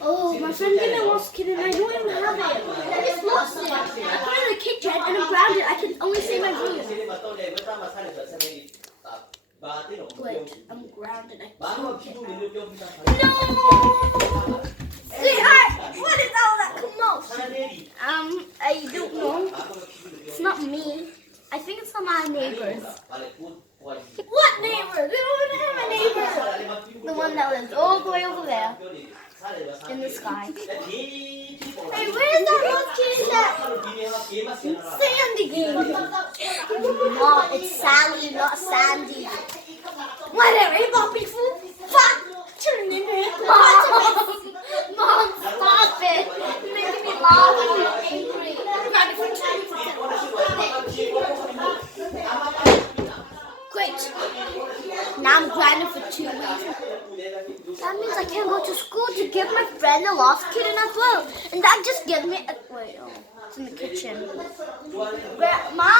Oh, my friend gave me a lost kitten and I don't even have it. I just lost it. I put it in the kitchen and I'm grounded. I can only see my room. Wait, I'm grounded. I can't get out. No! Sweetheart, what is all that commotion? I don't know. It's not me. I think it's from my neighbors. What neighbors? We don't even have a neighbor. The one that lives all the way over there in the sky. Hey, where's that little kid that Sandy game? No, it's Sally, not Sandy. Whatever, hey, Bobby fool. Fuck! Turn into it. Mom, stop it. You're making me laugh and I'm angry. Great. Now I'm grinding for 2 weeks. That means I can't go to school to give my friend a lost kitten as well. And that just gives me a... Wait, oh, it's in the kitchen. Grandma!